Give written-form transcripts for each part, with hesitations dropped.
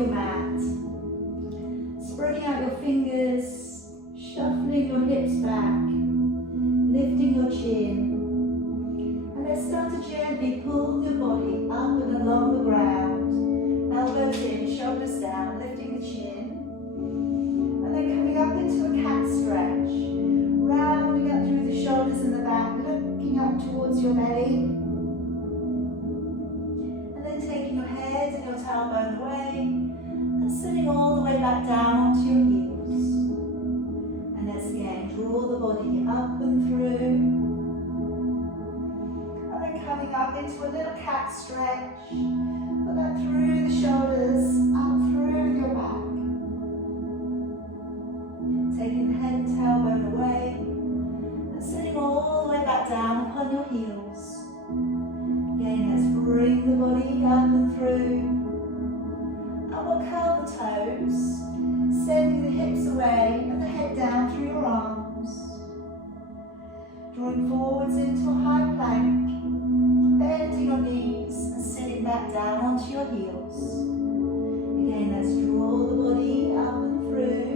your mat. Spreading out your fingers, shuffling your hips back, lifting your chin. And let's start to gently pull your body up and along the ground. Elbows in, shoulders down, lifting the chin. And then coming up into a cat stretch. Rounding up through the shoulders and the back, looking up towards your belly. And then taking your head and your tailbone away and sitting all the way back down onto your heels. And let's again draw the body up and through. And then coming up into a little cat stretch. Put that through the shoulders, up through your back. Taking the head and tailbone away and sitting all the way back down upon your heels. Again, let's bring the body up and through. And we'll curl the toes, sending the hips away and the head down through your arms. Drawing forwards into a high plank, bending your knees and sitting back down onto your heels. Again, let's draw the body up and through.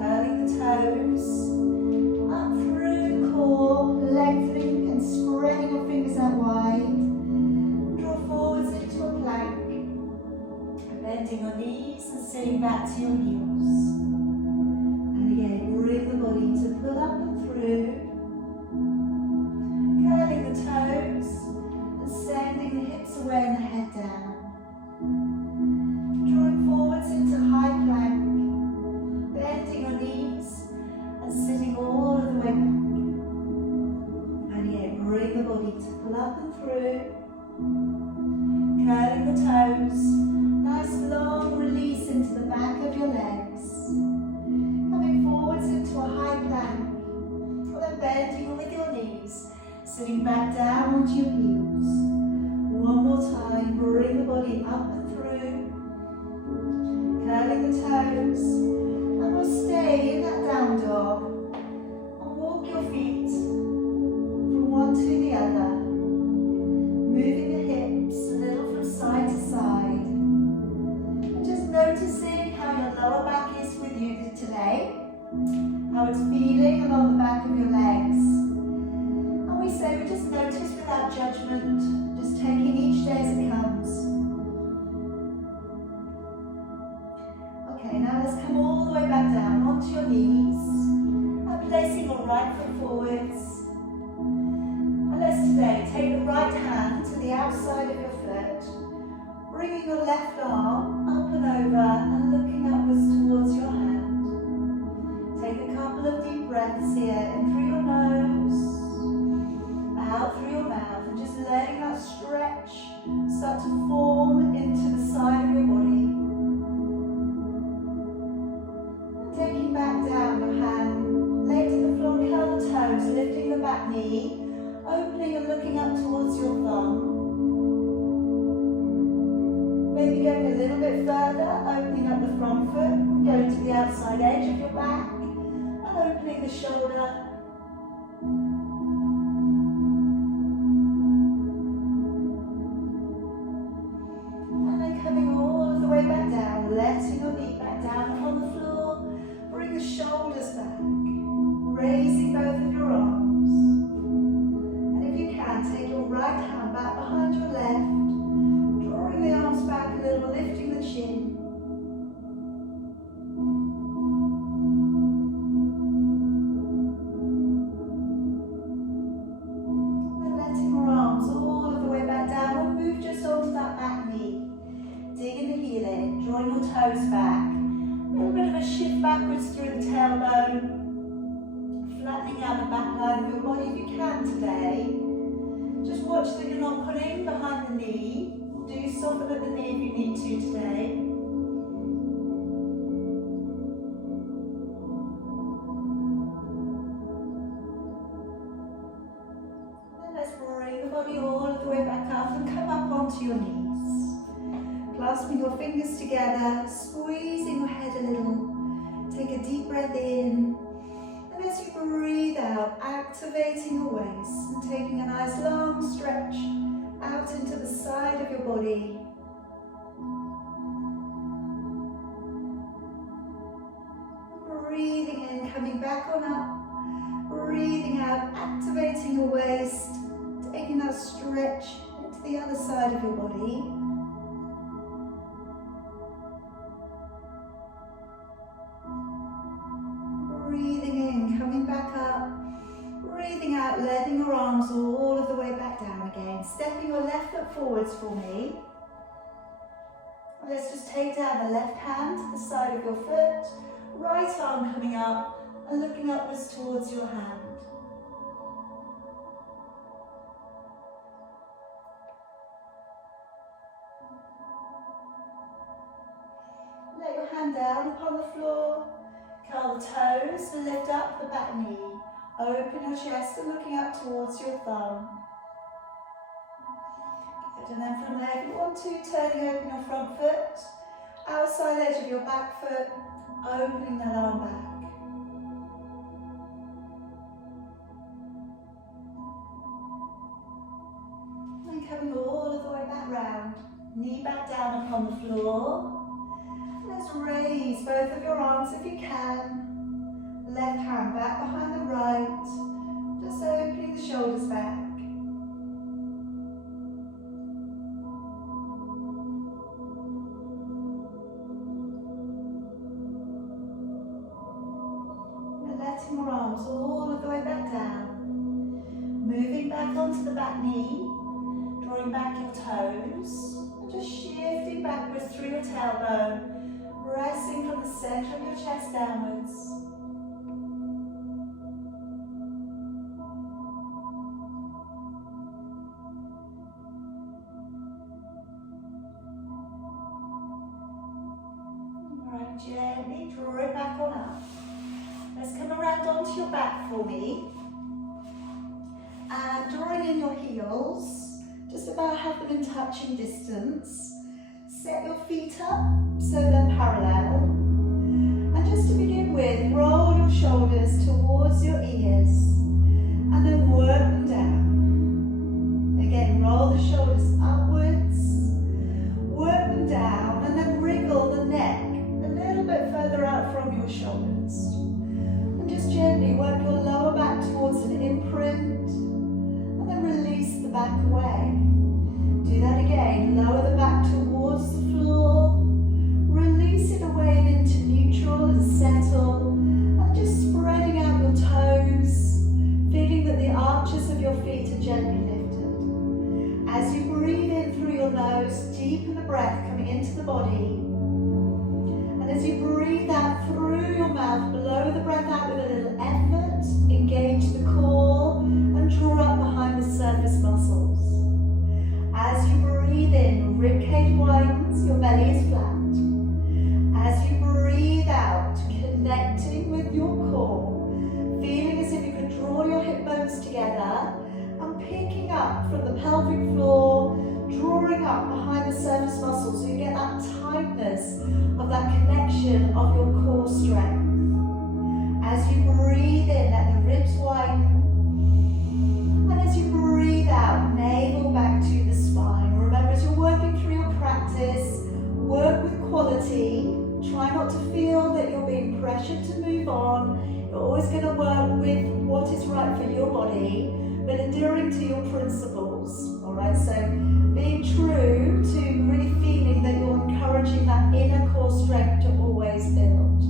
Curling the toes, up through the core, lengthening and spreading your fingers out wide. Draw forwards into a plank, bending your knees and sitting back to your heels. And again, bring the body to pull up and through. Curling the toes and sending the hips away and the head down. Drawing forwards into high plank, bending your knees and sitting all of the way back. And again, bring the body to pull up and through. Curling the toes, nice long release into the back of your legs. Coming forwards into a high plank, and then bending with your knees, sitting back down onto your heels. One more time, bring the body up and through. Curling the toes. And we'll stay in that down dog and walk your feet from one to the other, moving the hips a little from side to side, and just noticing how your lower back is with you today, how it's feeling along the back of your legs. And we say we just notice without judgment, just taking each day as it comes. Okay, now let's come all the way back down onto your knees and placing your right foot forwards. And let's today take the right hand to the outside of your foot, bringing your left arm up and over and looking upwards towards your hand. Take a couple of deep breaths here, in through your nose, out through your mouth, and just letting that stretch start to form into the side of your body. Taking back down your hand, leg to the floor, curl the toes, lifting the back knee, opening and looking up towards your thumb. Maybe going a little bit further, opening up the front foot, going to the outside edge of your back, and opening the shoulder. And then coming all the way back down, letting your feet back down upon the floor. Bring the shoulders back, raising both of your arms. And if you can, take your right hand back behind your left, drawing the arms back a little, lifting the chin. And letting your arms all of the way back down, and move just onto that back knee. Digging the heel in, drawing your toes back. A little bit of a shift backwards through the tailbone, flattening out the back line of your body if you can today. Just watch that you're not pulling behind the knee. Do soften at the knee if you need to today. Then let's bring the body all of the way back up and come up onto your knees. Clasping your fingers together, squeezing your head a little. Take a deep breath in. And as you breathe out, activating your waist and taking a nice long stretch out into the side of your body. back on up. Breathing out, activating your waist, taking that stretch into the other side of your body. Breathing in, coming back up. Breathing out, letting your arms all of the way back down again. Stepping your left foot forwards for me. Let's just take down the left hand to the side of your foot. Right arm coming up and looking upwards towards your hand. Let your hand down upon the floor. Curl the toes and lift up the back knee. Open your chest and looking up towards your thumb. Good, and then from there, if you want to, turning open your front foot, outside edge of your back foot, opening that arm back. And coming all of the way back round, knee back down upon the floor. Let's raise both of your arms if you can. Left hand back behind the right, just opening the shoulders back. And letting your arms all of the way back down. Moving back onto the back knee, drawing back your toes, and just shifting backwards through your tailbone, pressing from the centre of your chest downwards. Gently draw it back on up. Let's come around onto your back for me. And drawing in your heels, just about have them in touching distance. Set your feet up so they're parallel. And just to begin with, roll your shoulders towards your ears. And then work them down. Again, roll the shoulders upwards. Work them down and then wriggle the neck a little bit further out from your shoulders. And just gently work your lower back towards an imprint and then release the back away. Do that again. Lower the back towards the floor. Release it away into neutral and settle. And just spreading out your toes, feeling that the arches of your feet are gently lifted. As you breathe in through your nose, deepen the breath coming into the body. As you breathe out through your mouth, blow the breath out with a little effort, engage the core and draw up behind the surface muscles. As you breathe in, ribcage widens, your belly is flat. As you breathe out, connecting with your core, feeling as if you could draw your hip bones together and picking up from the pelvic floor, drawing up behind the surface muscles so you get that tightness of that connection of your core strength. As you breathe in, let the ribs widen. And as you breathe out, navel back to the spine. Remember, as you're working through your practice, work with quality. Try not to feel that you're being pressured to move on. You're always going to work with what is right for your body, but adhering to your principles. All right, so being true to really feeling that you're encouraging that inner core strength to always build.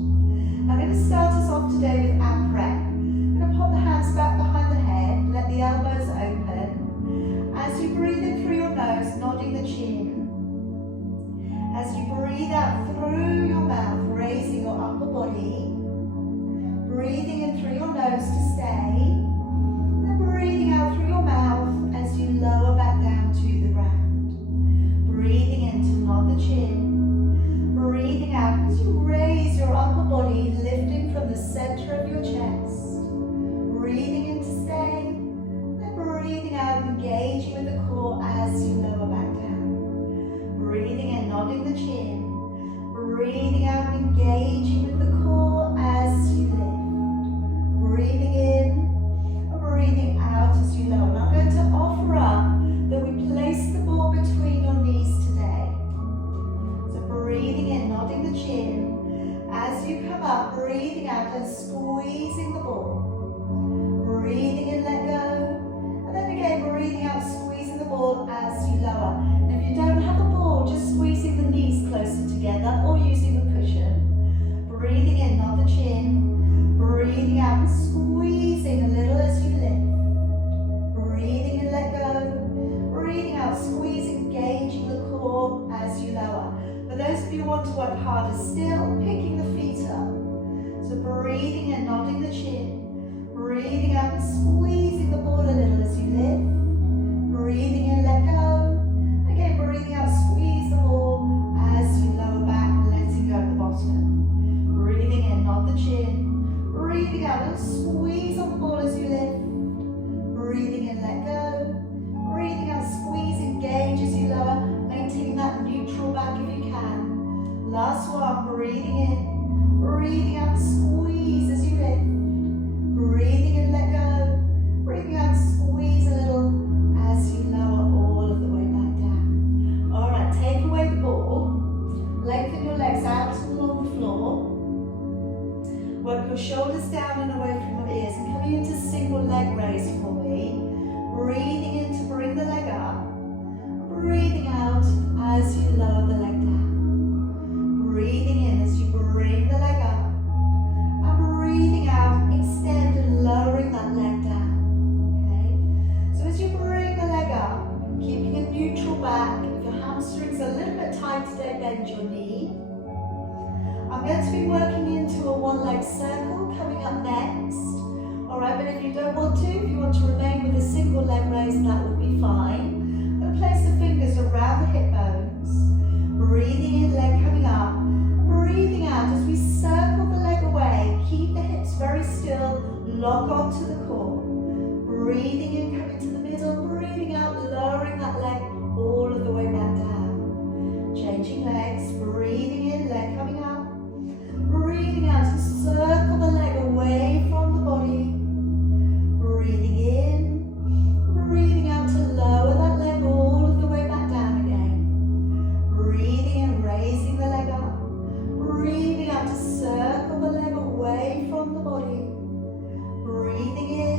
I'm going to start us off today with ab prep. I'm going to pop the hands back behind the head, let the elbows open. As you breathe in through your nose, nodding the chin. As you breathe out through your mouth, raising your upper body. Breathing in through your nose to stay. And then breathing out through your mouth as you lower back down to the ground. Breathing in to nod the chin. Breathing out as you raise your upper body, lifting from the center of your chest. Breathing in to stay. Then breathing out, engaging with the core as you lower back down. Breathing in, nodding the chin. Breathing out, engaging with the core as you lift. Breathing in Breathing in, let go. Breathing out, squeeze, engage as you lower. Maintaining that neutral back if you can. Last one, breathing in. Breathing out, squeeze as you lift. Breathing in, let go. Breathing out, squeeze a little as you lower all of the way back down. Alright, take away the ball. Lengthen your legs out along the floor. Work your shoulders down and away from your ears. And coming into single leg raise for me. Breathing in to bring the leg up. Breathing out as you lower the leg down. Breathing in as you bring the leg up. And breathing out, extend and lowering that leg down. Okay? So as you bring the leg up, keeping a neutral back. If your hamstrings are a little bit tight today, bend your knee. I'm going to be working into a one-leg circle coming up next. Alright, but if you don't want to, if you want to remain with a single leg raise, that would be fine. I'm going to place the fingers around the hip bones. Breathing in, leg coming up. Breathing out as we circle the leg away. Keep the hips very still. Lock onto the core. Breathing in, coming to the middle. Breathing out, lowering that leg all of the way back down. Changing legs. Breathing in, leg coming up. Breathing out to circle the leg away from the body. Breathing in, breathing out to lower that leg all of the way back down again. Breathing in, raising the leg up. Breathing out to circle the leg away from the body. Breathing in,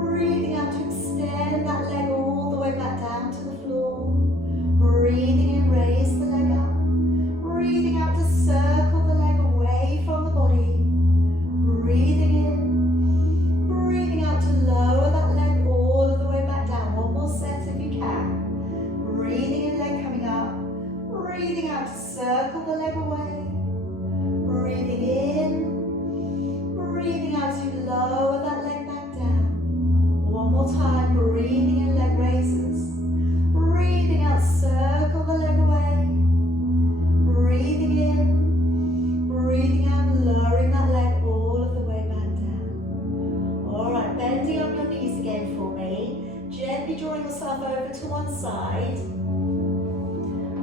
breathing out to extend that leg all the way back down to the floor. Breathing in, raise the leg up. Breathing out to circle the leg away from the body. Breathing in, breathing out to lower that leg all of the way back down. One more set if you can. Breathing in, leg coming up. Breathing out to circle the leg away. Breathing in, breathing out to lower that leg back down. One more time, breathing in, leg raises. Breathing out, circle the leg away. Breathing in, breathing out, lowering that leg all of the way back down. Alright, bending on your knees again for me. Gently drawing yourself over to one side.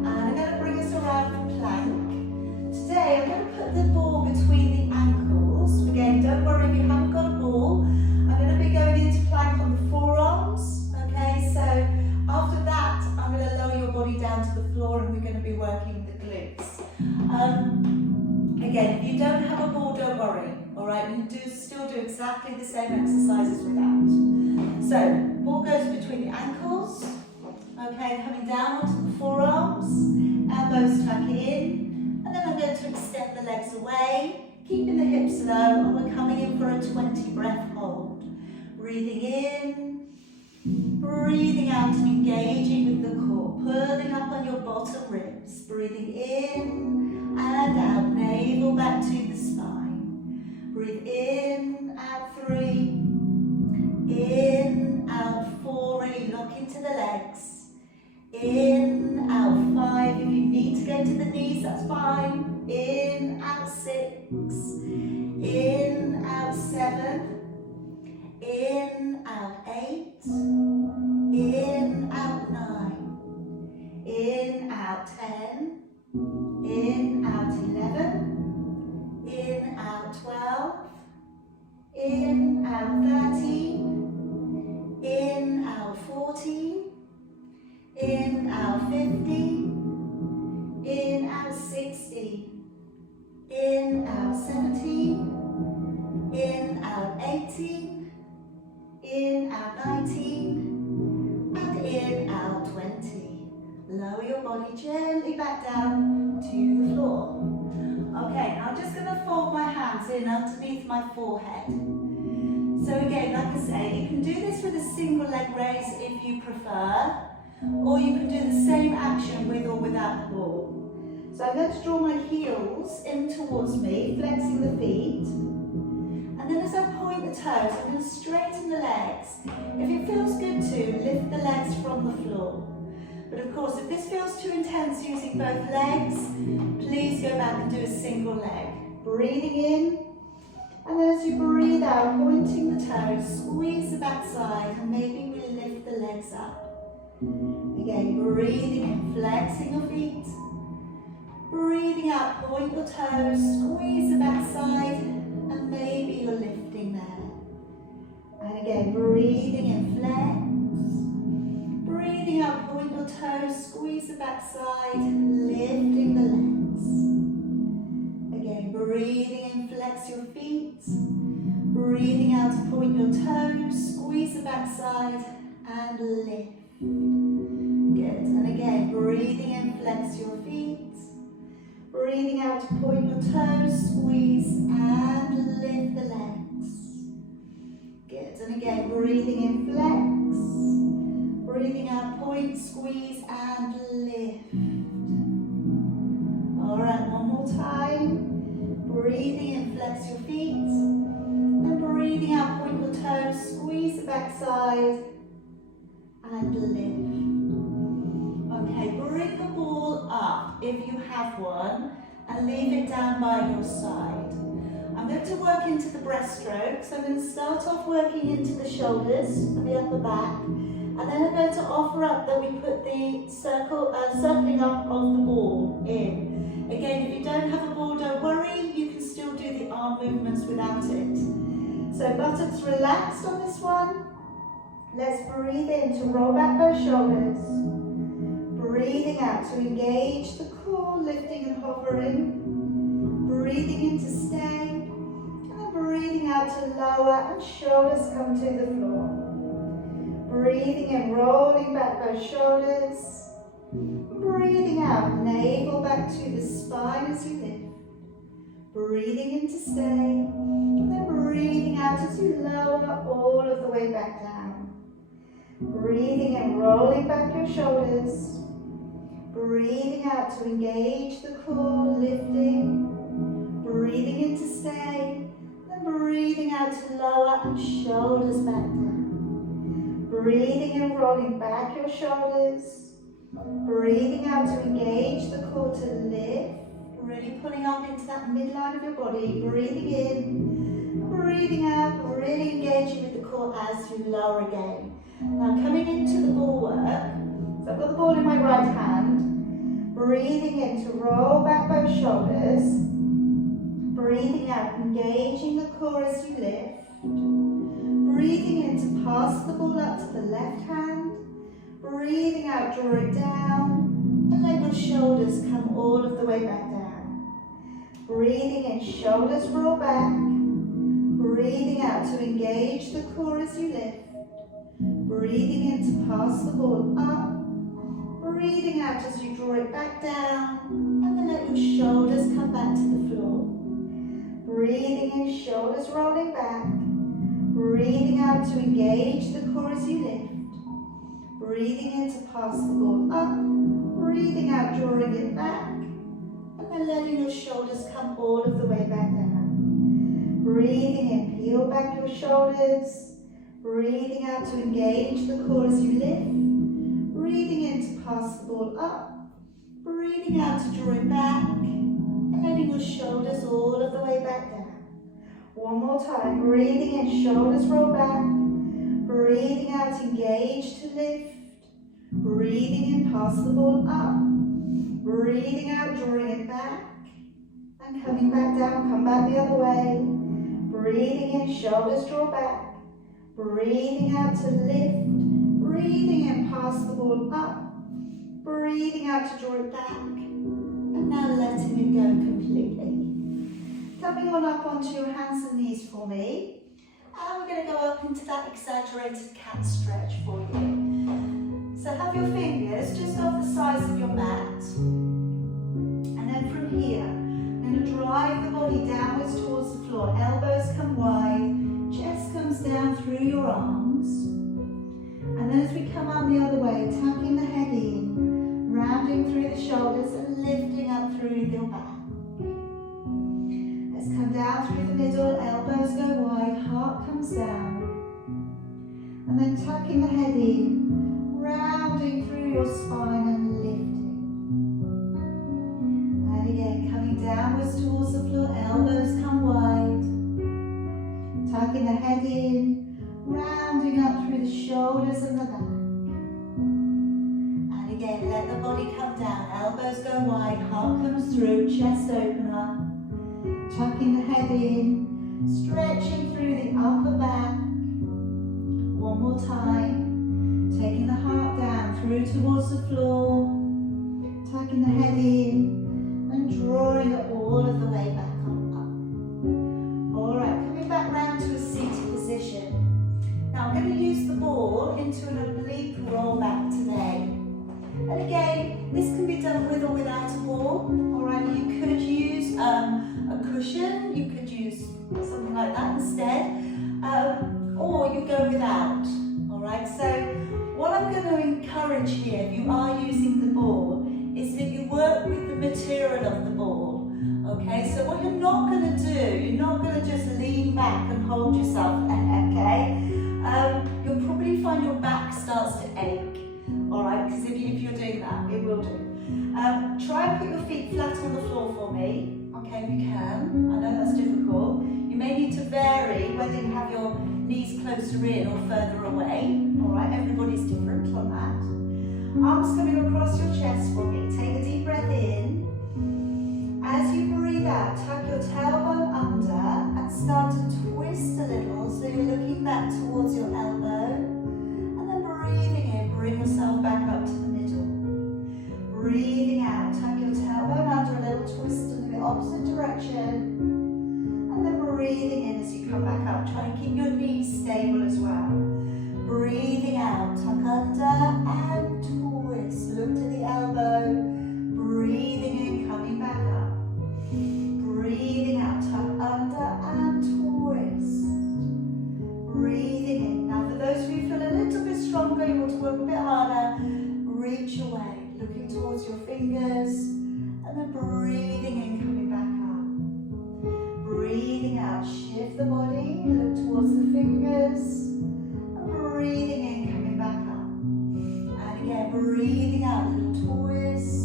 And I'm going to bring us around for plank. Today I'm going to put the ball between the ankles. Again, don't worry if you haven't got a ball. I'm going to be going into plank on the forearms. Okay, so after that I'm going to lower your body down to the floor and we're going to be working the glutes. Again, if you don't have a ball, don't worry. Alright, you can still do exactly the same exercises without. So, ball goes between the ankles. Okay, coming down onto the forearms. Elbows tuck in. And then I'm going to extend the legs away, keeping the hips low, and we're coming in for a 20 breath hold. Breathing in, breathing out and engaging with the core, pulling up on your bottom ribs. Breathing in and out, navel back to the spine. Breathe in, out 3, in, out 4, really lock into the legs. In, out 5, if you need to go to the knees, that's fine. In, out 6, in, out 7, in, out 8, in, out 9, in, out 10, in, out 11, in, out 12, in, out 13, in, out 14, in, out 15, in, out 16, in, out 17, in, out 18, in, out 19, and in, out 20. Lower your body gently back down to the floor. Okay, now I'm just going to fold my hands in underneath my forehead. So again, like I say, you can do this with a single leg raise if you prefer, or you can do the same action with or without the ball. So I'm going to draw my heels in towards me, flexing the feet. And then as I point the toes, I'm going to straighten the legs. If it feels good to, lift the legs from the floor. But of course, if this feels too intense using both legs, please go back and do a single leg. Breathing in, and then as you breathe out, pointing the toes, squeeze the backside legs up. Again, breathing in, flexing your feet. Breathing out, point your toes, squeeze the backside, and maybe you're lifting there. And again, breathing in, flex. Breathing out, point your toes, squeeze the backside, lifting the legs. Again, breathing in, flex your feet. Breathing out to point your toes, squeeze the backside, and lift. Good. And again, breathing in, flex your feet. Breathing out to point your toes, squeeze, and lift the legs. Good. And again, breathing in, flex. Breathing out, point, squeeze, and lift. Alright, one more time. Breathing in, flex your feet. And breathing out, point your toes, squeeze the backside, and lift. Okay, bring the ball up if you have one, and leave it down by your side. I'm going to work into the breaststroke, so I'm going to start off working into the shoulders and the upper back, and then I'm going to offer up that we put the circling up of the ball in. Again, if you don't have a ball, don't worry, you can still do the arm movements without it. So buttocks relaxed on this one. Let's breathe in to roll back those shoulders. Breathing out to engage the core, lifting and hovering. Breathing in to stay. And then breathing out to lower and shoulders come to the floor. Breathing in, rolling back those shoulders. Breathing out, navel back to the spine as you lift. Breathing in to stay. And then breathing out as you lower all of the way back down. Breathing in, rolling back your shoulders. Breathing out to engage the core, lifting. Breathing in to stay. Then breathing out to lower and shoulders back down. Breathing in, rolling back your shoulders. Breathing out to engage the core to lift. Really pulling up into that midline of your body. Breathing in, breathing out, really engaging with the core as you lower again. Now coming into the ball work, so I've got the ball in my right hand, breathing in to roll back both shoulders, breathing out, engaging the core as you lift, breathing in to pass the ball up to the left hand, breathing out, draw it down, and let your shoulders come all of the way back down. Breathing in, shoulders roll back, breathing out to engage the core as you lift. Breathing in to pass the ball up, breathing out as you draw it back down, and then let your shoulders come back to the floor. Breathing in, shoulders rolling back, breathing out to engage the core as you lift. Breathing in to pass the ball up, breathing out, drawing it back, and then letting your shoulders come all of the way back down. Breathing in, peel back your shoulders. Breathing out to engage the core as you lift. Breathing in to pass the ball up. Breathing out to draw it back. And letting your shoulders all of the way back down. One more time. Breathing in, shoulders roll back. Breathing out, engage to lift. Breathing in, pass the ball up. Breathing out, drawing it back. And coming back down, come back the other way. Breathing in, shoulders draw back. Breathing out to lift, breathing in, pass the ball up, breathing out to draw it back, and now letting it go completely. Coming on up onto your hands and knees for me, and we're going to go up into that exaggerated cat stretch for you. So have your fingers just off the sides of your mat, and then from here, I'm going to drive the body downwards towards the floor, elbows come wide, chest comes down through your arms, and then as we come out the other way, tucking the head in, rounding through the shoulders and lifting up through your back. Let's come down through the middle, elbows go wide, heart comes down, and then tucking the head in, rounding through your spine and lifting. And again, coming downwards towards the floor, elbows come wide, tucking the head in, rounding up through the shoulders and the back. the body come down, elbows go wide, heart comes through, chest opener. Tucking the head in, stretching through the upper back. One more time. Taking the heart down through towards the floor. Tucking the head in and drawing it all of the way back up. Alright, coming back round to a seated position. Now I'm going to use the ball into an oblique roll back today. And again, this can be done with or without a ball. Alright, you could use a cushion, you could use something like that instead, or you go without. Alright, so what I'm going to encourage here, if you are using the ball, is that you work with the material of the ball. Okay, so what you're not going to do, you're not going to just lean back and hold yourself there, okay? You'll probably find your back starts to ache. Alright, because if you're doing that, it will do. Try and put your feet flat on the floor for me. Okay, if you can. I know that's difficult. You may need to vary whether you have your knees closer in or further away. Alright, everybody's different on that. Arms coming across your chest for me. Take a deep breath in. As you breathe out, tuck your tailbone under and start to twist a little so you're looking back towards your elbow. And then breathing in, bring yourself back up to the middle. Breathing out, tuck your tailbone under, a little twist in the opposite direction. And then breathing in as you come back up. Try and keep your knees stable as well. Breathing out, tuck under and twist. Look to the elbow. Breathing in, coming back up. Breathing out, tuck under and twist. Breathing in. Now for those of you who feel a little bit stronger, you want to work a bit harder, reach away. Looking towards your fingers, and then breathing in, coming back up. Breathing out, shift the body, look towards the fingers, and breathing in, coming back up. And again, breathing out, little twist.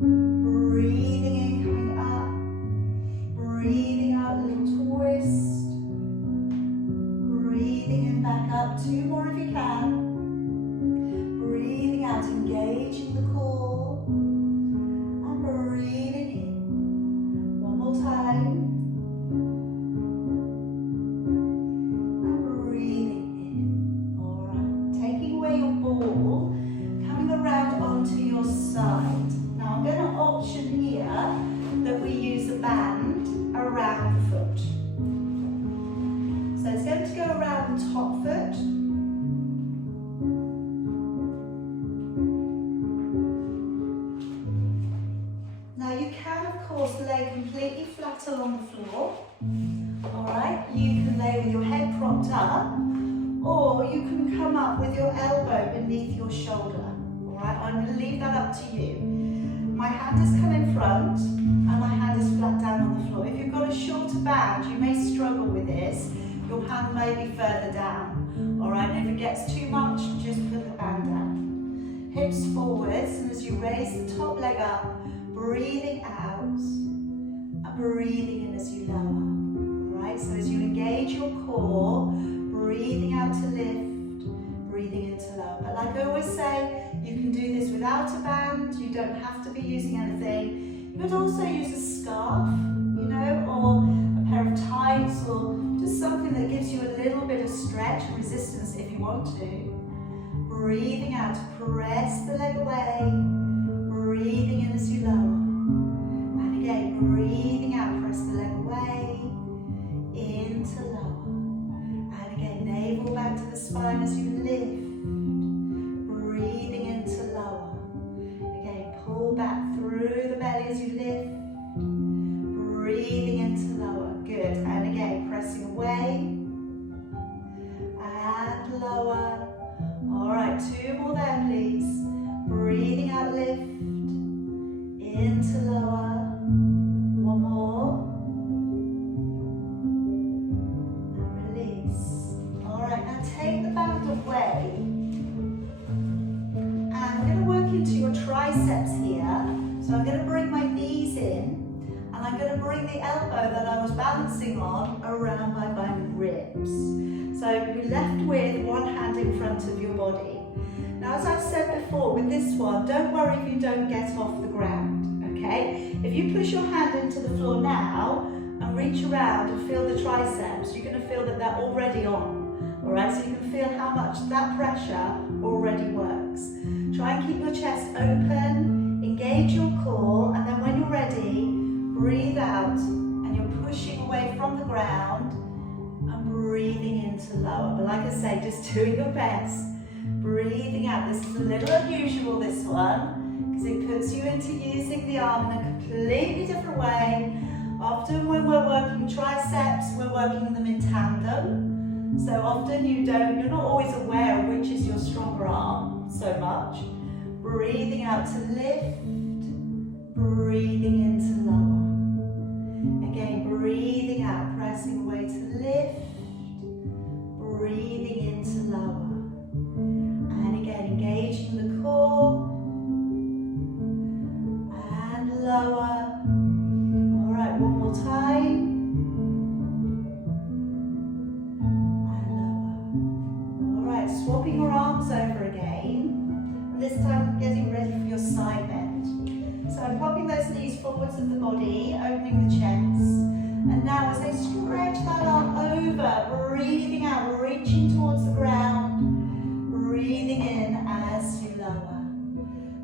Breathing in, coming up. Breathing out, little twist. Breathing in, back up. 2 more if you can. Breathing out, engaging the core, and breathing in. One more time. And breathing in. Alright, taking away your ball, coming around onto your side. Now I'm going to option here that we use a band around the foot. So it's going to go around the top foot. Lay completely flat along the floor. Alright, you can lay with your head propped up, or you can come up with your elbow beneath your shoulder. Alright, I'm going to leave that up to you. My hand has come in front and my hand is flat down on the floor. If you've got a shorter band, you may struggle with this. Your hand may be further down. Alright, and if it gets too much, just put the band down. Hips forwards, and as you raise the top leg up, breathing out. Breathing in as you lower. Alright, so as you engage your core, breathing out to lift, breathing in to lower. But like I always say, you can do this without a band, you don't have to be using anything. You could also use a scarf, you know, or a pair of tights, or just something that gives you a little bit of stretch and resistance if you want to. Breathing out to press the leg away, breathing in as you lower. Again, breathing out, press the leg away, into lower. And again, navel back to the spine as you lift. Breathing into lower. Again, pull back through the belly as you lift. Breathing into lower. Good. And again, pressing away. And lower. Alright, 2 more there, please. Breathing out, lift. Into lower. One more. And release. Alright, now take the band away. And I'm going to work into your triceps here. So I'm going to bring my knees in. And I'm going to bring the elbow that I was balancing on around my ribs. So you're left with one hand in front of your body. Now, as I've said before, with this one, don't worry if you don't get off the ground, okay? If you push your hand into the floor now and reach around and feel the triceps, you're going to feel that they're already on, all right? So you can feel how much that pressure already works. Try and keep your chest open, engage your core, and then when you're ready, breathe out, and you're pushing away from the ground and breathing into lower. But like I say, just doing your best. Breathing out. This is a little unusual, this one, because it puts you into using the arm in a completely different way. Often when we're working triceps, we're working them in tandem. So often you're not always aware of which is your stronger arm so much. Breathing out to lift, breathing into lower. Again, breathing out, pressing away to lift, breathing into lower. And again, engaging the core and lower. All right, one more time. And lower. All right, swapping your arms over again. And this time, getting ready for your side bend. So I'm popping those knees forwards of the body, opening the chest. And now as I stretch that arm over, breathing out, reaching towards the ground, breathing in as you lower.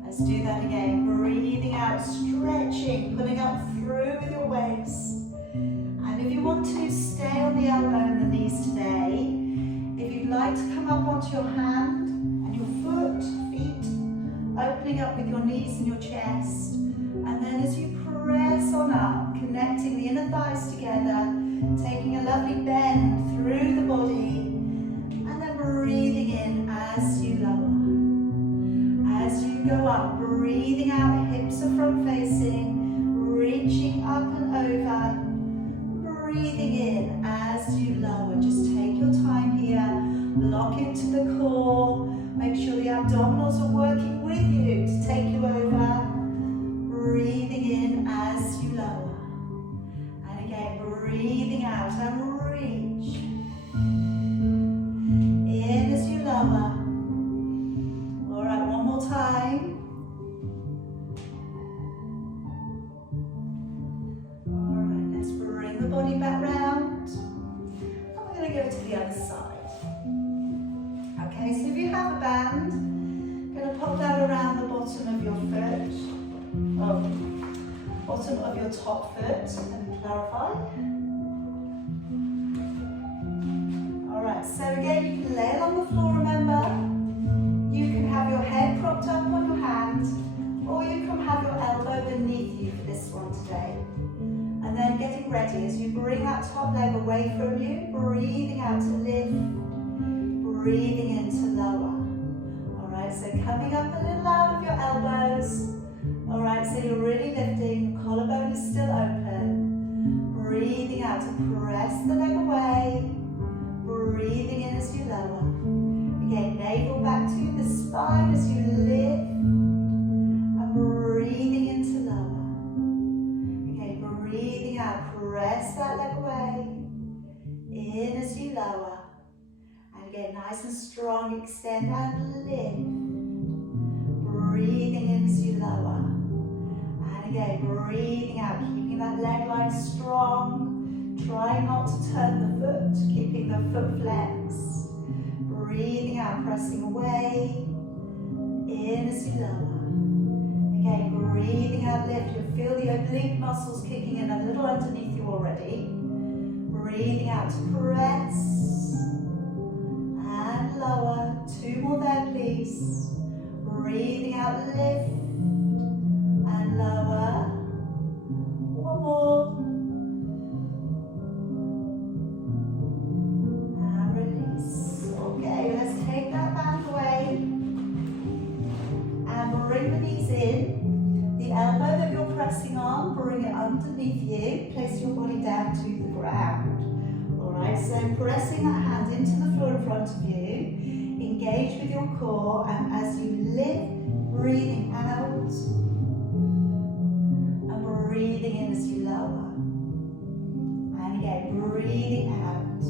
Let's do that again. Breathing out, stretching, pulling up through with your waist. And if you want to stay on the elbow and the knees today, if you'd like to come up onto your hand and your feet, opening up with your knees and your chest. And then as you press on up, connecting the inner thighs together, taking a lovely bend through the body, and then breathing in as you lower. As you go up, breathing out, hips are front facing, reaching up and over, breathing in as you lower. Just take your time here, lock into the core, make sure the abdominals are working with you to take you over. Breathing in as you lower. And again, breathing out and reach. In as you lower. All right, one more time. All right, let's bring the body back round. And we're going to go to the other side. Okay, so if you have a band, I'm going to pop that around the bottom of your foot. Bottom of your top foot, let me clarify. Alright, so again you can lay along the floor, remember. You can have your head propped up on your hand, or you can have your elbow beneath you for this one today. And then getting ready as you bring that top leg away from you, breathing out to lift, breathing in to lower. Alright, so coming up a little out of your elbows. Alright, so you're really lifting, the collarbone is still open. Breathing out to press the leg away. Breathing in as you lower. Again, navel back to the spine as you lift. And breathing into lower. Again, breathing out, press that leg away. In as you lower. And again, nice and strong, extend and lift. Breathing in as you lower. Again, breathing out, keeping that leg line strong. Trying not to turn the foot, keeping the foot flexed. Breathing out, pressing away. In as you lower. Again, breathing out, lift. You'll feel the oblique muscles kicking in a little underneath you already. Breathing out to press. And lower. 2 more there, please. Breathing out, lift. And lower. 1 more. And release. Okay, let's take that band away. And bring the knees in. The elbow that you're pressing on, bring it underneath you. Place your body down to the ground. Alright, so pressing that hand into the floor in front of you. Engage with your core, and as you lift, breathing out. Breathing in as you lower. And again, breathing out.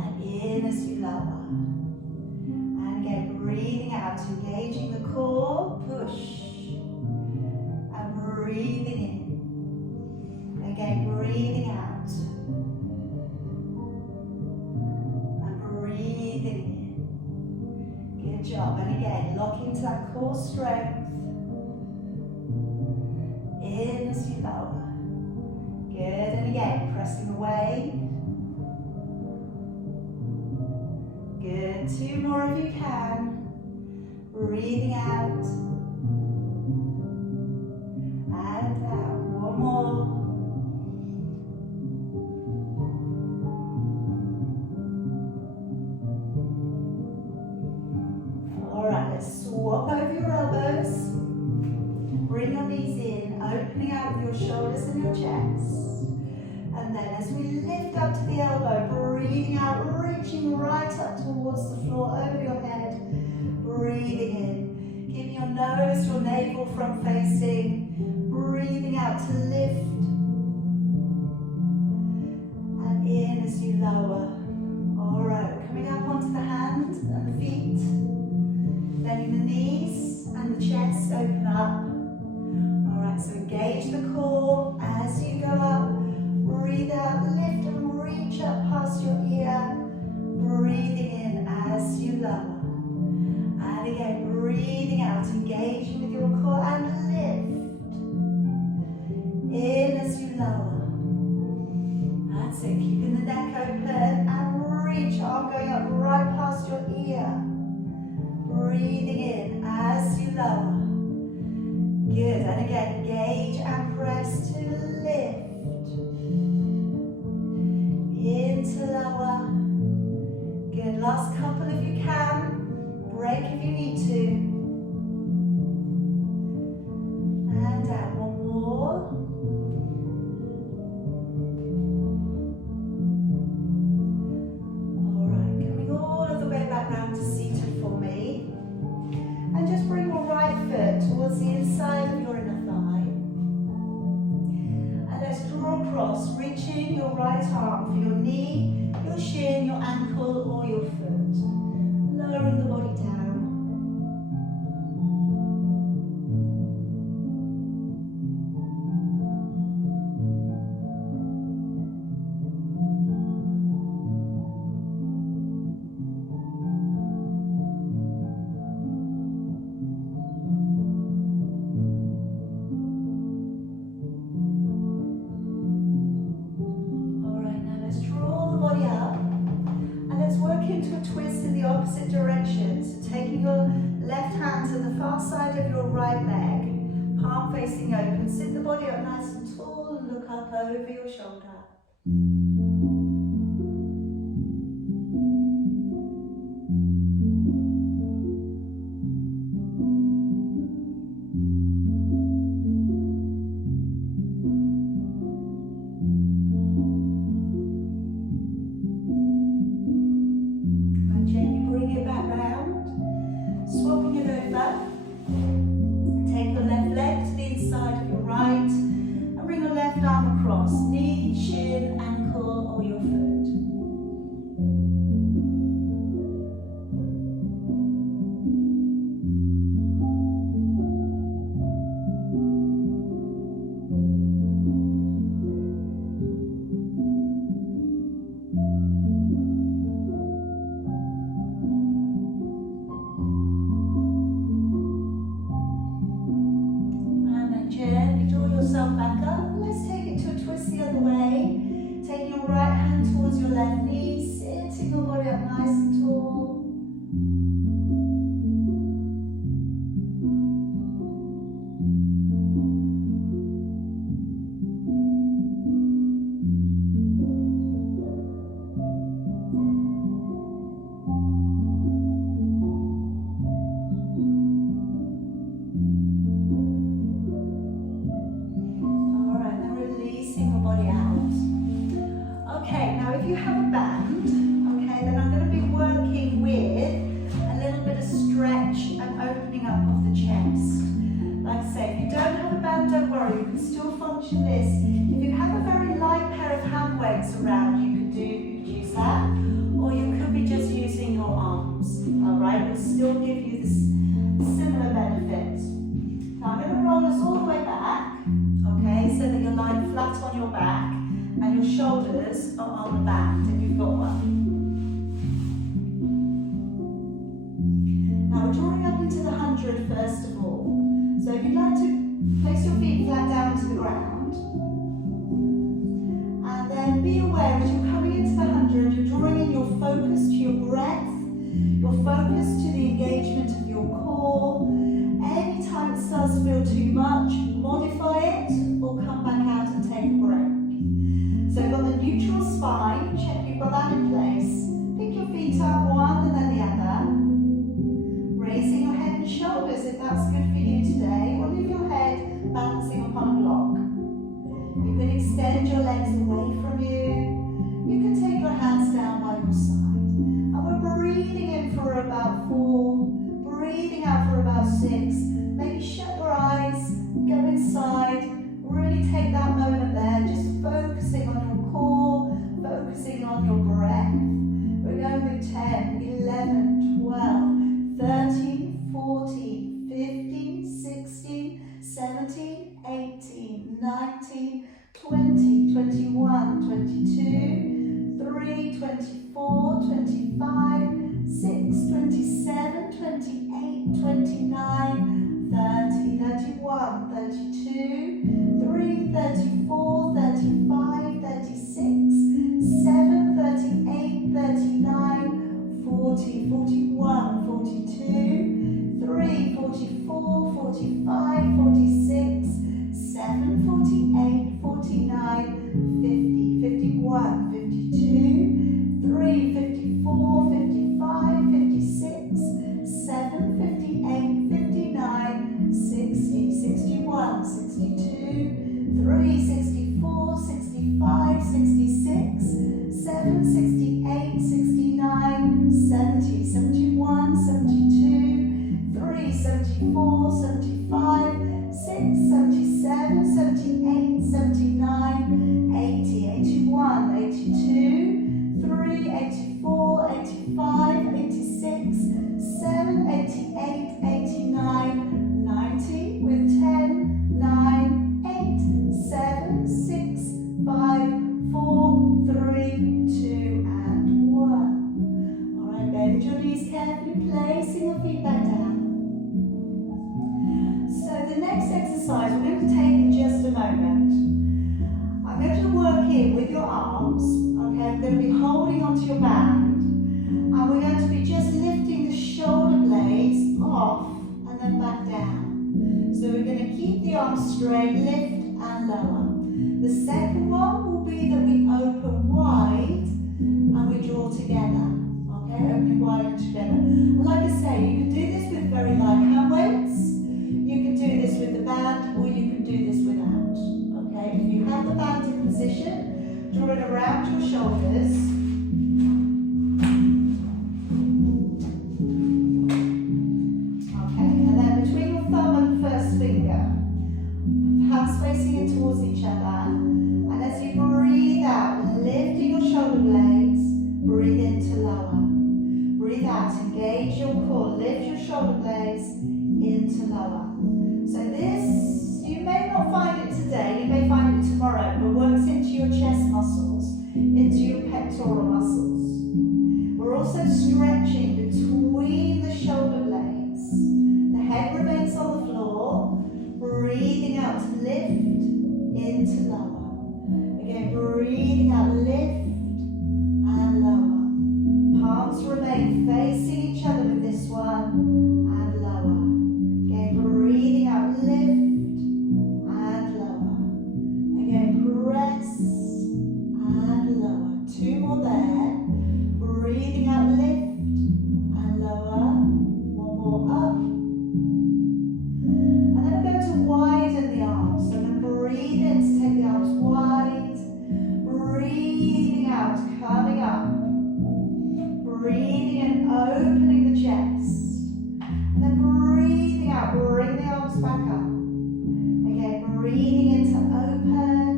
And in as you lower. out, engaging the core, push, and breathing in. Again, breathing out, and breathing in. Good job, and again, lock into that core strength. In as you lower. Good, and again, pressing away. Good, 2 more if you can. Breathing out. And out, 1 more. All right, let's swap over your elbows. Bring your knees in, opening out with your shoulders and your chest. And then as we lift up to the elbow, breathing out, reaching right up towards the floor, over your head. Breathing in, keeping your nose, your navel front facing. Breathing out to lift. And in as you lower. All right, coming up onto the hands and the feet. Bending the knees and the chest, open up. So engage the core as you go up. Breathe out, lift and reach up past your ear. Breathing in as you lower. And again, breathing out, engaging with your core and lift. In as you lower. That's it, keeping the neck open and reach, arm going up right past your ear. Breathing in as you lower. Good, and again, engage and press to lift. Into lower. Good, last couple if you can. Break if you need to. And out, 1 more. All right, coming all of the way back round to seated for me. And just bring your right foot towards the inside of your inner thigh. And let's draw across, reaching your right arm for your knee, your shin, your ankle, or your foot. Lowering the body down. Direction. So taking your left hand to the far side of your right leg, palm facing open, sit the body up nice and tall and look up over your shoulder. Around, you could use that, or you could be just using your arms. All right, it'll still give you this your focus to the engagement of your core. Anytime it starts to feel too much, modify it or come back out and take a break. So we've got the neutral spine, check you've got that in place. Pick your feet up, one and then the other. Raising your head and shoulders if that's good for you today, or leave your head balancing upon a block. You can extend your legs away from you. You can take your hands down by your side. And we're breathing in for about 4, breathing out for about 6. Maybe shut your eyes, go inside, really take that moment there, just focusing on your core, focusing on your breath. We're going with 10, 11, 12, 13, 14, 15, 16, 17, 18, 19, 20, 21, 22, 3, 24, 25, 6, 27, 28, 29, 30, 31, 32, 3, 34, 35, 36, 7, 38, 39, 40, 41, 42, 3, 44, 45, 46, 7, 48, 49, 50, 51, 52, 3, 54, 55, 56, 7, 58, 59, 60, 61, 62, 3, 64, 65, 66, 7, 68, 69, 70, 71, 72, 3, 74, 75, 6, 77, 78, 79, 80, 81, 82, 3, 84, 85, 86, 7, 88, 89, 90 with 10, 9, 8, 7, 6, 5, 4, 3, 2 and 1. Alright, bend your knees carefully, placing your feet back down. So the next exercise we're going to take in just a moment. I'm going to work in with your arms, okay? I'm going to be holding onto your band, and we're going to be just lifting the shoulder blades off and then back down. So we're going to keep the arms straight, lift and lower. The second one will be that we open wide and we draw together, okay? Opening wide and together. And like I say, you can do this with very light hand weights. You can do this with the band, or you can do this without. Okay, if you have the band in position, draw it around your shoulders. Okay, and then between your thumb and first finger, hands facing in towards each other. And as you breathe out, lifting your shoulder blades, breathe in to lower. Breathe out, engage your core, lift your shoulder blades into lower. So this, you may not find it today, you may find it tomorrow, but works into your chest muscles, into your pectoral muscles. We're also stretching between the shoulder blades. The head remains on the floor, breathing out to lift into lower. Again, breathing out, lift and lower. Palms remain facing each other with this one. Breathing out, lift and lower. Again, press and lower. 2 more there. Breathing out, lift and lower. 1 more up. And then we're going to widen the arms. So I'm going to breathe in to take the arms wide. Breathing out, coming up. Breathing in, opening the chest. And then breathing out, bring the arms back up. Again, breathing in to open.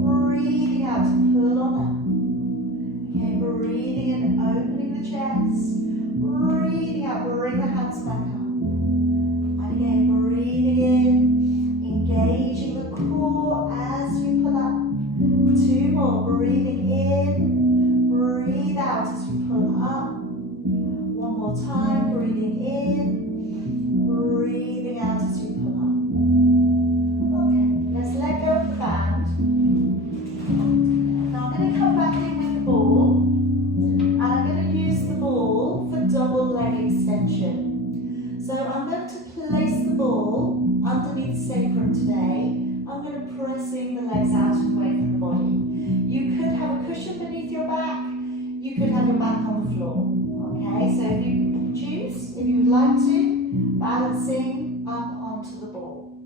Breathing out to pull on up. Again, breathing in, opening the chest. Breathing out, bring the hands back up. And again, breathing in, engaging the core as you pull up. 2 more, breathing in, breathe out as you pull up. 1 more time, breathing in, breathing out as you pull up. Okay, let's let go of the band. Now I'm going to come back in with the ball, and I'm going to use the ball for double leg have your back on the floor. Okay, so if you choose, if you would like to, balancing up onto the ball.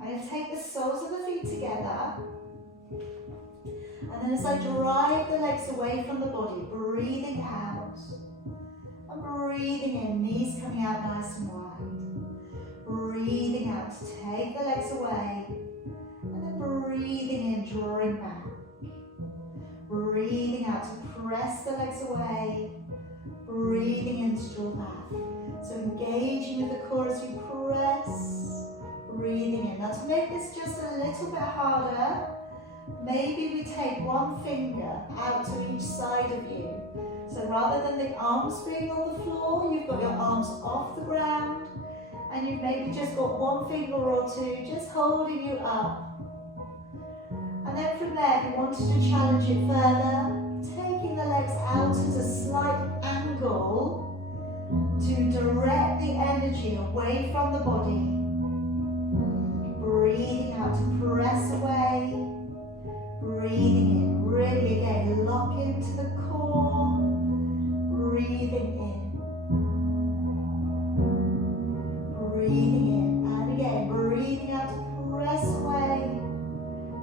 I'm going to take the soles of the feet together, and then as I drive the legs away from the body, breathing out, and breathing in, knees coming out nice and wide. Breathing out to take the legs away, and then breathing in, drawing back. Breathing out to press the legs away, breathing in to draw back. So engaging with the core as you press, breathing in. Now to make this just a little bit harder, maybe we take one finger out to each side of you. So rather than the arms being on the floor, you've got your arms off the ground, and you've maybe just got one finger or two just holding you up. And then from there, if you wanted to challenge it further, taking the legs out at a slight angle to direct the energy away from the body. Breathing out to press away. Breathing in, really again, lock into the core. Breathing in. Breathing in, and again, breathing out to press away.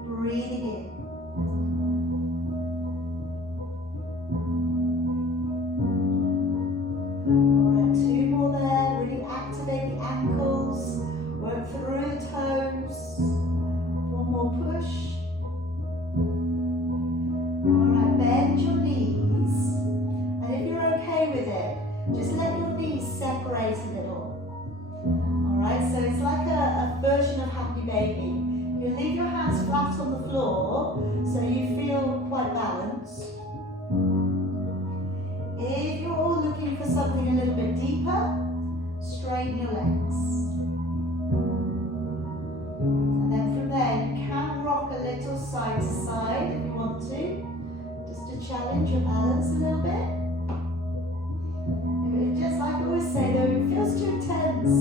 Breathing in. Alright, two more there. Really activate the ankles. Work through the toes. One more push. Alright, bend your knees. And if you're okay with it, just let your knees separate a little. Alright, so it's like a version of Happy Baby. You leave your hands flat on the floor so you feel quite balanced. If you're all looking for something a little bit deeper, straighten your legs. And then from there, you can rock a little side to side if you want to, just to challenge your balance a little bit. Just like I always say though, it feels too intense.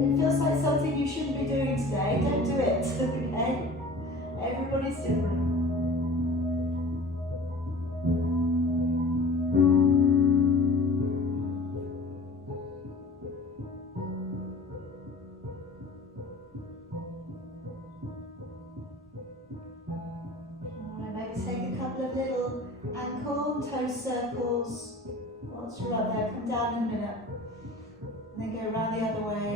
It feels like something you shouldn't be doing today. Don't do it, okay? Everybody's different. Alright, maybe take a couple of little ankle and toe circles. Once you're up there, come down in a minute. And then go around the other way.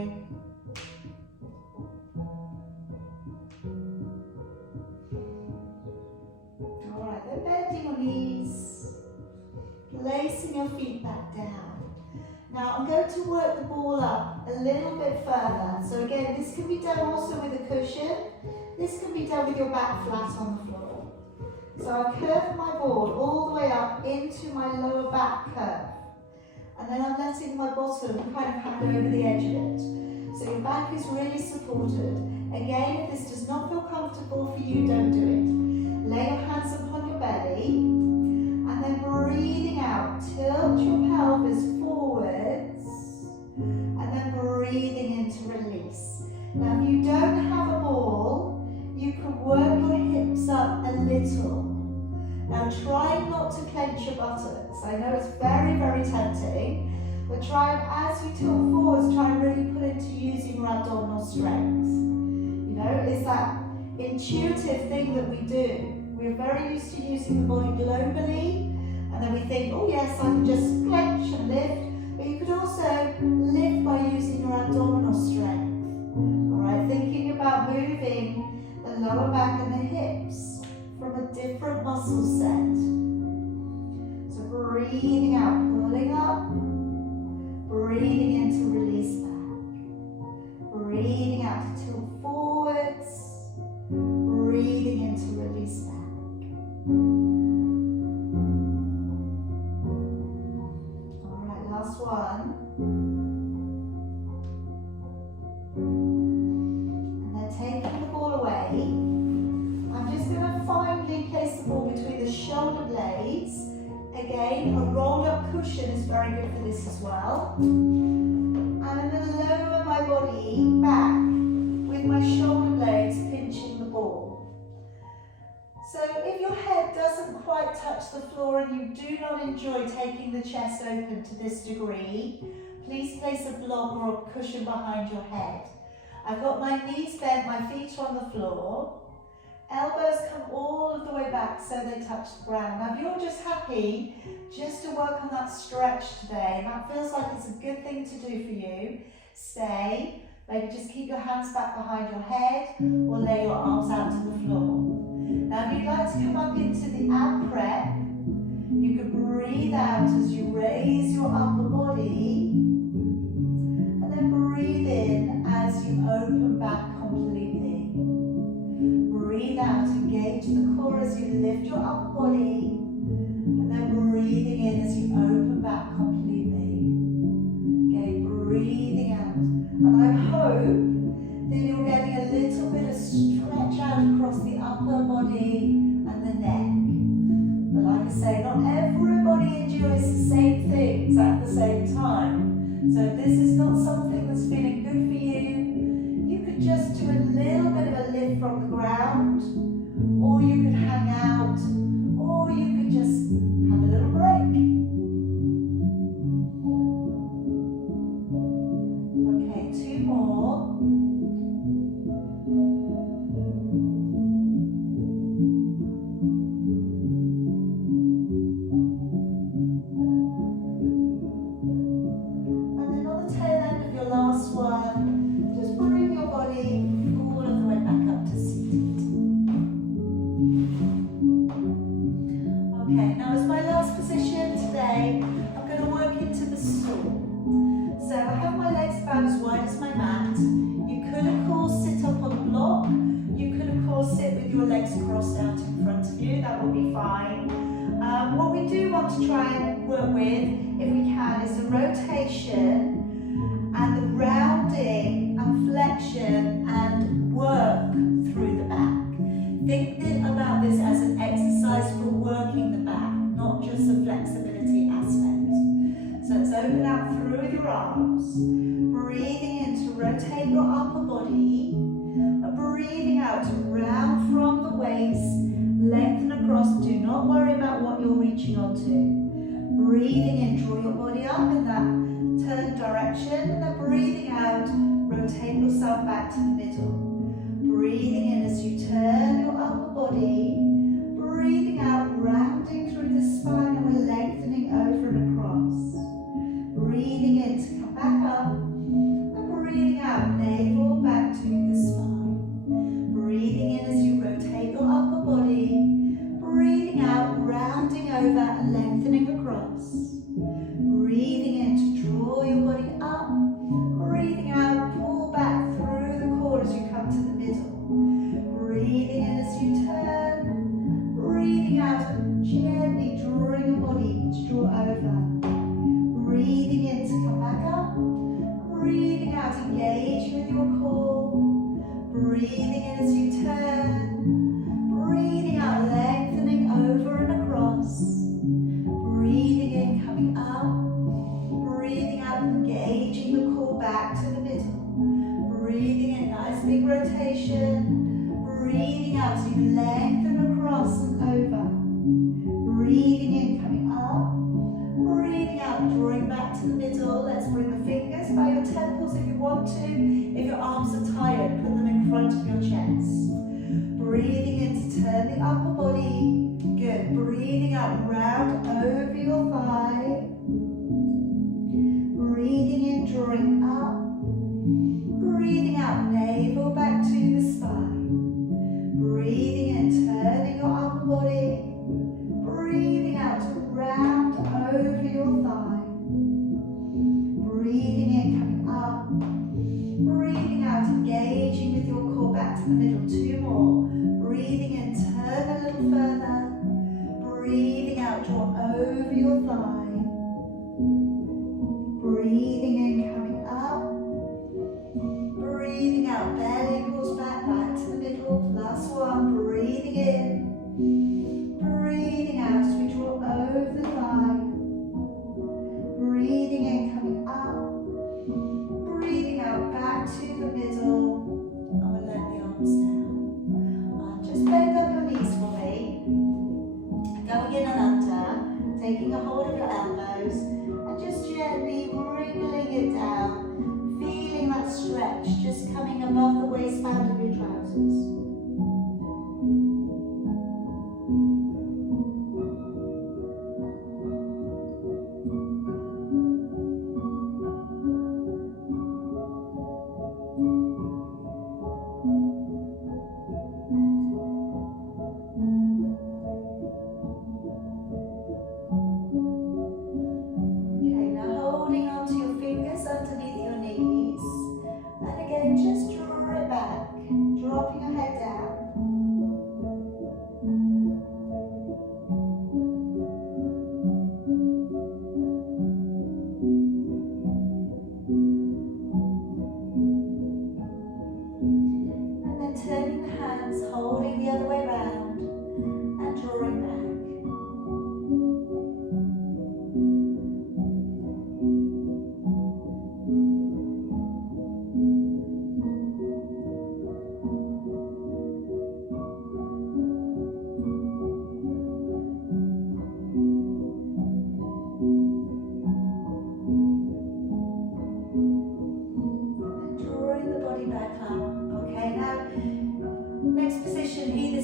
Alright, then bending your knees, placing your feet back down. Now I'm going to work the ball up a little bit further. So again, this can be done also with a cushion. This can be done with your back flat on the floor. So I curve my ball all the way up into my lower back curve. And then I'm letting my bottom kind of hang over the edge of it. So your back is really supported. Again, if this does not feel comfortable for you, don't do it. Lay your hands upon your belly, and then breathing out, tilt your pelvis forwards, and then breathing in to release. Now, if you don't have a ball, you can work your hips up a little. Now try not to clench your buttocks. I know it's very, very tempting, but try and as you tilt forwards, try and really put into using your abdominal strength. You know, it's that intuitive thing that we do. We're very used to using the body globally, and then we think, oh yes, I can just clench and lift, but you could also lift by using your abdominal strength. Alright, thinking about moving the lower back and the hips from a different muscle set. So breathing out, pulling up, breathing in to release back. Breathing out to tilt forwards, breathing in to release back. Alright, last one. And then taking the ball away, I'm just going to finally place the ball between the shoulder blades. Again, a rolled up cushion is very good for this as well. And I'm going to lower my body back with my shoulder blades pinching the ball. So if your head doesn't quite touch the floor and you do not enjoy taking the chest open to this degree, please place a block or a cushion behind your head. I've got my knees bent, my feet are on the floor. Elbows come all of the way back so they touch the ground. Now if you're just happy just to work on that stretch today, and that feels like it's a good thing to do for you, stay. Maybe just keep your hands back behind your head or lay your arms out to the floor. Now if you'd like to come up into the ab prep, you can breathe out as you raise your upper body and then breathe in as you open back completely. Breathe out, engage the core as you lift your upper body and then breathing in as you open back completely. Okay, breathing out. And I hope that you're getting a little bit of stretch out across the upper body and the neck. But like I say, not everybody enjoys the same things at the same time. So if this is not something that's feeling good for you, you could just do a little bit of a lift from the ground, or you could hang out, or you could just have a little break. Okay, 2 more. And then on the tail end of your last one, just bring your body all of the way back up to seated. Okay, now as my last position today, I'm going to work into the stool. So I have my legs about as wide as my mat. You could of course sit up on a block. You could of course sit with your legs crossed out in front of you. That will be fine. What we do want to try and work with, if we can, is the rotation and the rounding and flexion and work through the back. Think about this as an exercise for working the back, not just the flexibility aspect. So let's open out through your arms, breathing in to rotate your upper body, and breathing out to round from the waist, lengthen across. Do not worry about what you're reaching onto. Breathing in, draw your body up in that turn direction, and then breathing out, rotate yourself back to the middle. Breathing in as you turn your upper body, breathing out, rounding through the spine, and we're lengthening over and across. Breathing in to come back up, and breathing out, navel back to the spine. Breathing in as you rotate your upper body, breathing out, rounding over and lengthening across. Breathing in to draw your body up, breathing out, pull back through the core as you come to the middle. Breathing in as you turn, breathing out and gently drawing your body to draw over. Breathing in to come back up, breathing out, engage with your core. Breathing in as you turn, breathing out, lengthening over and across. Breathing in, coming up, breathing out, engaging the core back to the middle. Breathing in, nice big rotation. Breathing out as you lengthen across and over. Breathing in, coming up. Breathing out, drawing back to the middle. Let's bring the fingers by your temples if you want to. If your arms are tired, put them in front of your chest. Breathing in to turn the upper body. Good. Breathing out, round over your thigh. Breathing in, drawing up. Breathing out, navel back to the spine. Breathing in, turning your upper body. Breathing out, round over your thigh. Breathing in, coming up. Breathing out, engaging with your core back to the middle. 2 more. Breathing in, turn a little further. Breathing out, draw over your thigh. Breathing in, coming up. Breathing out, belly pulls back, back to the middle. Last one, breathing in. Breathing out as we draw over the thigh. Breathing in, coming up. Breathing out, back to the middle. And we'll let the arms down.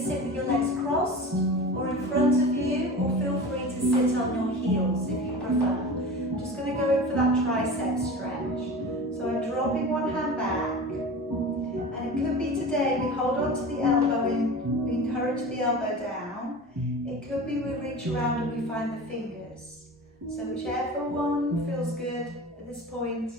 sit with your legs crossed or in front of you, or feel free to sit on your heels if you prefer. I'm just going to go in for that tricep stretch. So I'm dropping one hand back, and it could be today we hold on to the elbow and we encourage the elbow down. It could be we reach around and we find the fingers. So whichever one feels good at this point.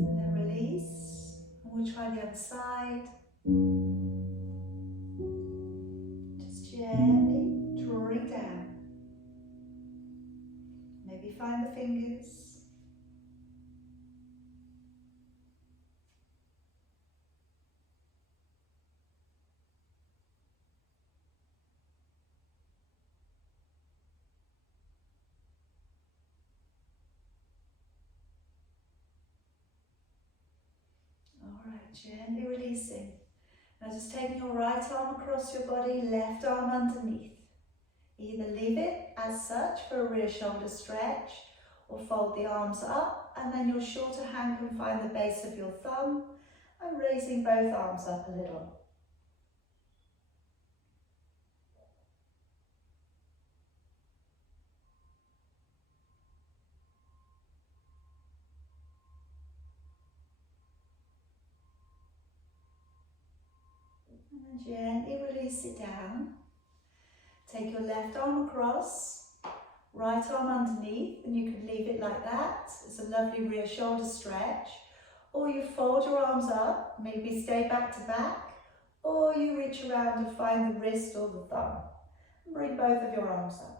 And then release, and we'll try the other side. Just gently drawing down. Maybe find the fingers. Alright, gently releasing. Now just taking your right arm across your body, left arm underneath. Either leave it as such for a rear shoulder stretch, or fold the arms up, and then your shorter hand can find the base of your thumb, and raising both arms up a little. And then gently release it down. Take your left arm across, right arm underneath, and you can leave it like that. It's a lovely rear shoulder stretch. Or you fold your arms up, maybe stay back to back, or you reach around and find the wrist or the thumb. And bring both of your arms up.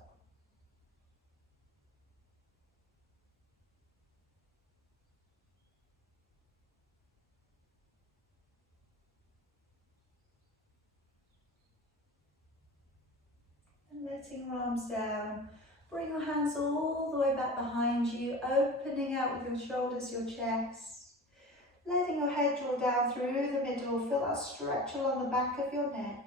Letting your arms down, bring your hands all the way back behind you, opening out with your shoulders, your chest, letting your head draw down through the middle, feel that stretch along the back of your neck.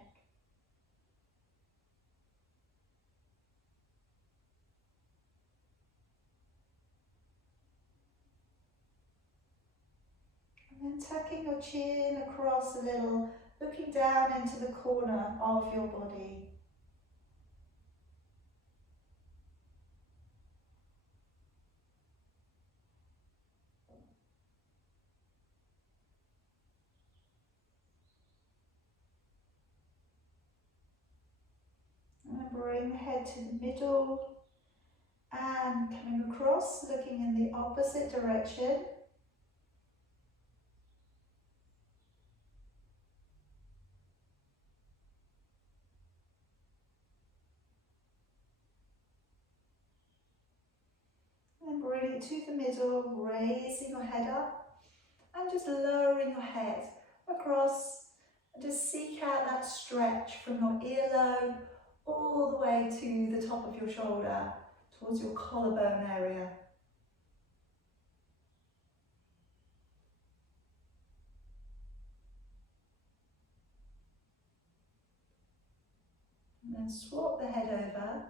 And then tucking your chin across a little, looking down into the corner of your body. And bring the head to the middle and coming across, looking in the opposite direction. And bring it to the middle, raising your head up and just lowering your head across, and just seek out that stretch from your earlobe all the way to the top of your shoulder, towards your collarbone area. And then swap the head over.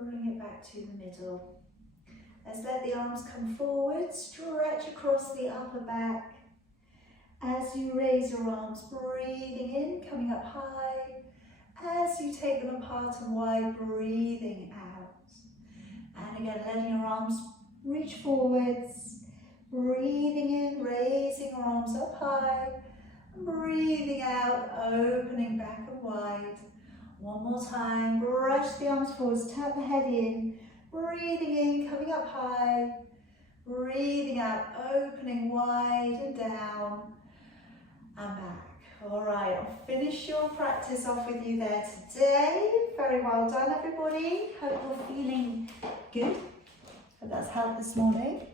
Bring it back to the middle. Let's let the arms come forward, stretch across the upper back. As you raise your arms, breathing in, coming up high. As you take them apart and wide, breathing out. And again, letting your arms reach forwards, breathing in, raising your arms up high, and breathing out, opening back and wide. One more time, brush the arms forwards, tap the head in, breathing in, coming up high, breathing out, opening wide and down, and back. All right, I'll finish your practice off with you there today. Very well done, everybody. Hope you're feeling good. Hope that's helped this morning.